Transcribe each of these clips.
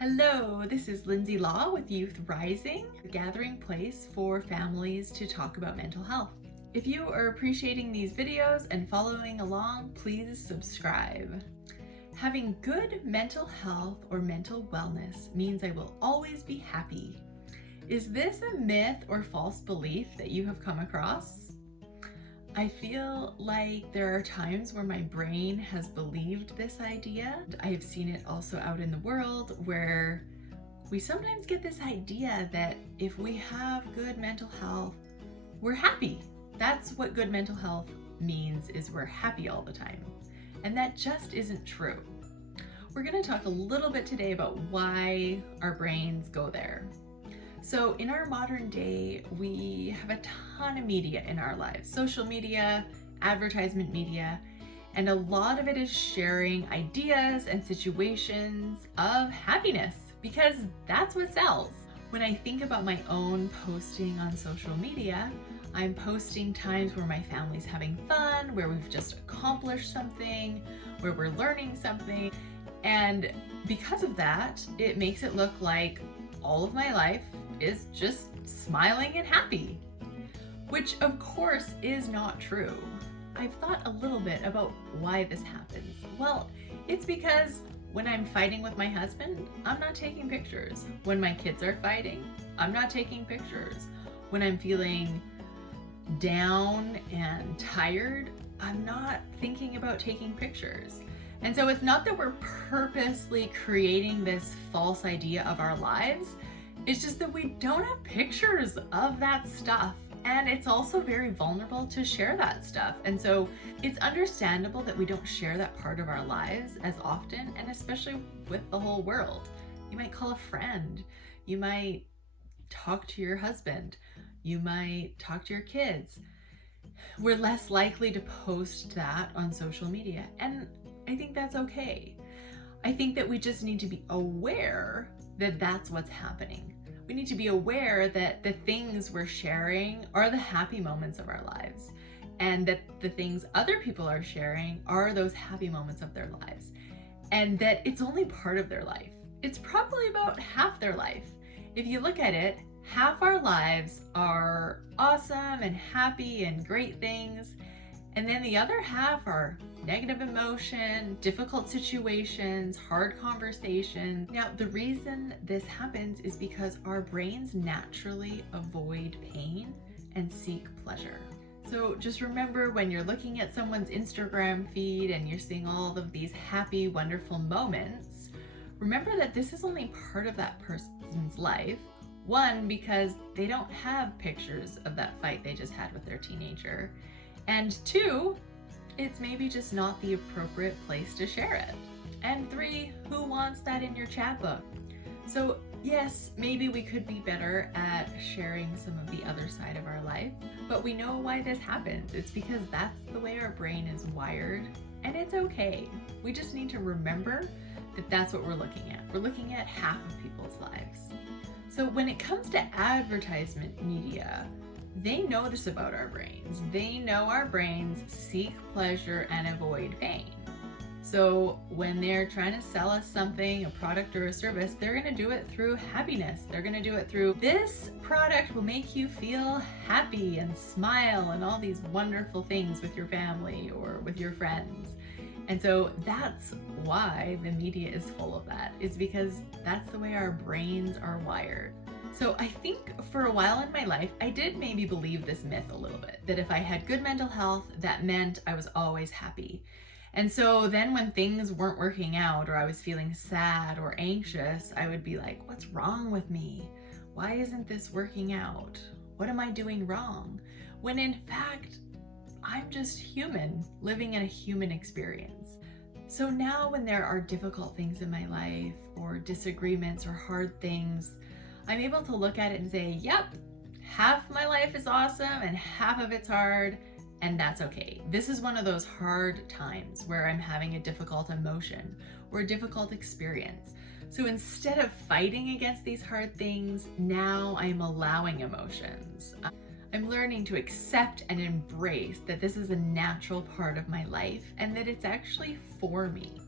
Hello, this is Lindsay Law with Youth Rising, a gathering place for families to talk about mental health. If you are appreciating these videos and following along, please subscribe. Having good mental health or mental wellness means I will always be happy. Is this a myth or false belief that you have come across? I feel like there are times where my brain has believed this idea. I have seen it also out in the world where we sometimes get this idea that if we have good mental health, we're happy. That's what good mental health means, is we're happy all the time. And that just isn't true. We're going to talk a little bit today about why our brains go there. So in our modern day, we have a ton of media in our lives, social media, advertisement media, and a lot of it is sharing ideas and situations of happiness because that's what sells. When I think about my own posting on social media, I'm posting times where my family's having fun, where we've just accomplished something, where we're learning something. And because of that, it makes it look like all of my life is just smiling and happy, which of course is not true. I've thought a little bit about why this happens. Well, it's because when I'm fighting with my husband, I'm not taking pictures. When my kids are fighting, I'm not taking pictures. When I'm feeling down and tired, I'm not thinking about taking pictures. And so it's not that we're purposely creating this false idea of our lives. It's just that we don't have pictures of that stuff. And it's also very vulnerable to share that stuff. And so it's understandable that we don't share that part of our lives as often, and especially with the whole world. You might call a friend. You might talk to your husband. You might talk to your kids. We're less likely to post that on social media. And I think that's okay. I think that we just need to be aware that that's what's happening. We need to be aware that the things we're sharing are the happy moments of our lives, and that the things other people are sharing are those happy moments of their lives, and that it's only part of their life. It's probably about half their life. If you look at it, half our lives are awesome and happy and great things, and then the other half are negative emotion, difficult situations, hard conversations. Now, the reason this happens is because our brains naturally avoid pain and seek pleasure. So just remember, when you're looking at someone's Instagram feed and you're seeing all of these happy, wonderful moments, remember that this is only part of that person's life. One, because they don't have pictures of that fight they just had with their teenager. And two, it's maybe just not the appropriate place to share it. And three, who wants that in your chat book? So yes, maybe we could be better at sharing some of the other side of our life, but we know why this happens. It's because that's the way our brain is wired, and it's okay. We just need to remember that that's what we're looking at. We're looking at half of people's lives. So when it comes to advertisement media, they know this about our brains. They know our brains seek pleasure and avoid pain. So when they're trying to sell us something, a product or a service, they're going to do it through happiness. They're going to do it through, this product will make you feel happy and smile and all these wonderful things with your family or with your friends. And so that's why the media is full of that, is because that's the way our brains are wired. So I think for a while in my life, I did maybe believe this myth a little bit, that if I had good mental health, that meant I was always happy. And so then when things weren't working out, or I was feeling sad or anxious, I would be like, what's wrong with me? Why isn't this working out? What am I doing wrong? When in fact, I'm just human, living in a human experience. So now when there are difficult things in my life, or disagreements or hard things, I'm able to look at it and say, yep, half my life is awesome and half of it's hard, and that's okay. This is one of those hard times where I'm having a difficult emotion or a difficult experience. So instead of fighting against these hard things, now I'm allowing emotions. I'm learning to accept and embrace that this is a natural part of my life and that it's actually for me.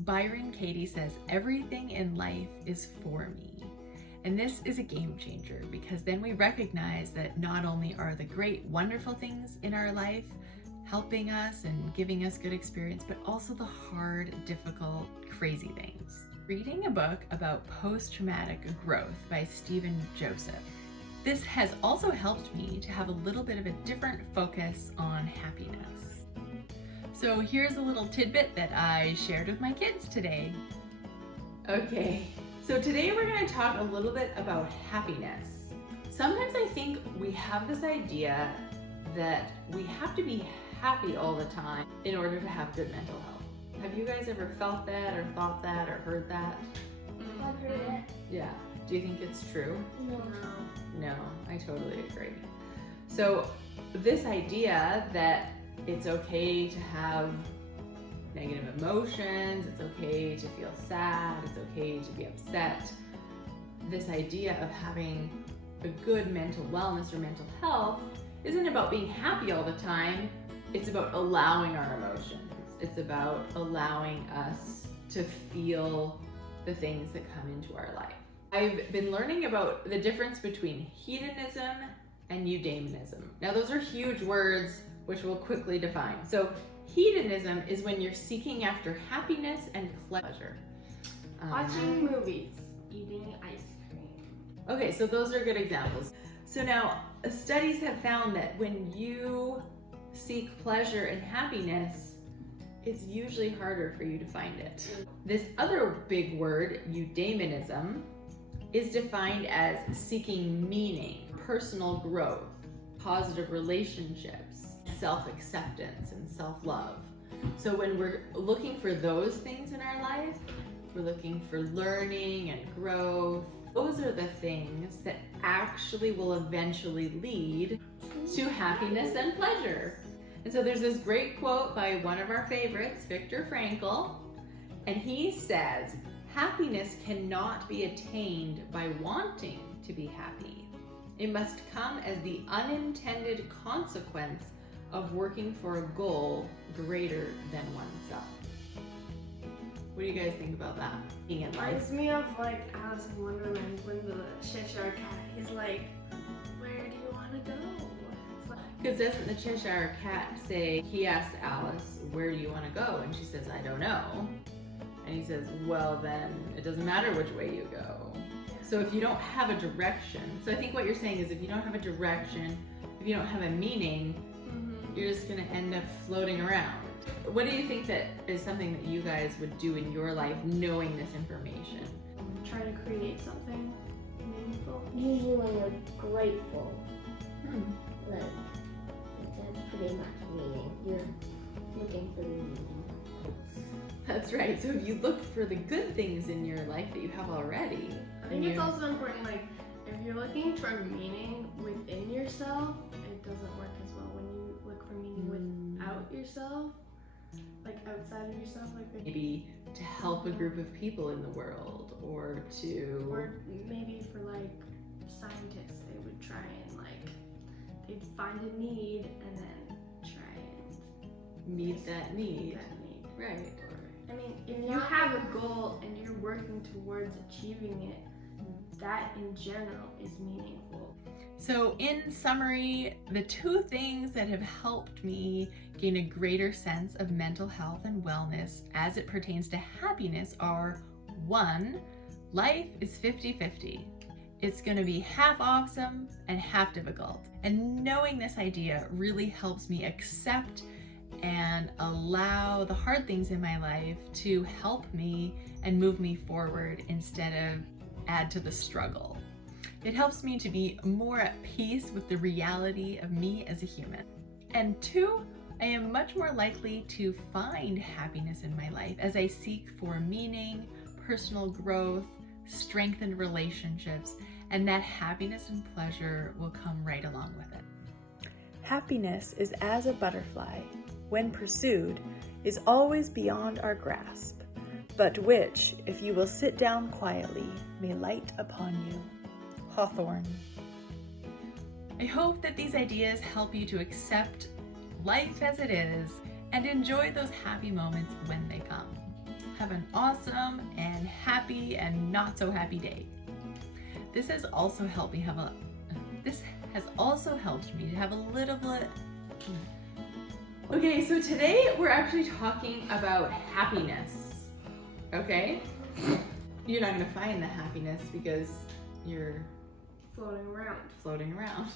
Byron Katie says, everything in life is for me. And this is a game changer because then we recognize that not only are the great, wonderful things in our life helping us and giving us good experience, but also the hard, difficult, crazy things. Reading a book about post-traumatic growth by Stephen Joseph. This has also helped me to have a little bit of a different focus on happiness. So here's a little tidbit that I shared with my kids today. Okay, so today we're going to talk a little bit about happiness. Sometimes I think we have this idea that we have to be happy all the time in order to have good mental health. Have you guys ever felt that or thought that or heard that? I've heard it. Yeah. Do you think it's true? No. No, I totally agree. So this idea that it's okay to have negative emotions, it's okay to feel sad, it's okay to be upset, this idea of having a good mental wellness or mental health isn't about being happy all the time. It's about allowing our emotions. It's about allowing us to feel the things that come into our life. I've been learning about the difference between hedonism and eudaimonism. Now those are huge words which we'll quickly define. So hedonism is when you're seeking after happiness and pleasure. Watching movies, eating ice cream. Okay, so those are good examples. So now studies have found that when you seek pleasure and happiness, it's usually harder for you to find it. This other big word, eudaimonism, is defined as seeking meaning, personal growth, positive relationships, self-acceptance, and self-love. So when we're looking for those things in our life, we're looking for learning and growth. Those are the things that actually will eventually lead to happiness and pleasure. And so there's this great quote by one of our favorites, Viktor Frankl, and he says, happiness cannot be attained by wanting to be happy. It must come as the unintended consequence of working for a goal greater than oneself. What do you guys think about that? Being in life. Reminds me of like Alice in Wonderland when the Cheshire Cat is like, where do you want to go? Because doesn't the Cheshire Cat say, he asks Alice, where do you want to go? And she says, I don't know. And he says, well then, it doesn't matter which way you go. So if you don't have a direction, so I think what you're saying is if you don't have a direction, if you don't have a meaning, you're just gonna end up floating around. What do you think that is something that you guys would do in your life knowing this information? Try to create something meaningful. Usually when you're grateful, Hmm. like, that's pretty much meaning. You're looking for the meaning. That's right. So if you look for the good things in your life that you have already, I think it's also important, like, if you're looking for meaning within yourself, it doesn't work as well when you look for meaning without yourself, like outside of yourself, like maybe to help a group of people in the world, or maybe for like scientists, they would try and like they'd find a need and then try and meet that need. Right. I mean, if you have a goal and you're working towards achieving it, that in general is meaningful. So in summary, the two things that have helped me gain a greater sense of mental health and wellness as it pertains to happiness are: 1, life is 50-50. It's gonna be half awesome and half difficult. And knowing this idea really helps me accept and allow the hard things in my life to help me and move me forward instead of add to the struggle. It helps me to be more at peace with the reality of me as a human. And 2, I am much more likely to find happiness in my life as I seek for meaning, personal growth, strengthened relationships, and that happiness and pleasure will come right along with it. Happiness is as a butterfly, when pursued, is always beyond our grasp, but which, if you will sit down quietly, may light upon you. Hawthorne. I hope that these ideas help you to accept life as it is and enjoy those happy moments when they come. have an awesome and happy and not so happy day. This has also helped me to have a little bit. Okay, so today we're actually talking about happiness. Okay? You're not gonna find the happiness because you're Floating around. floating around.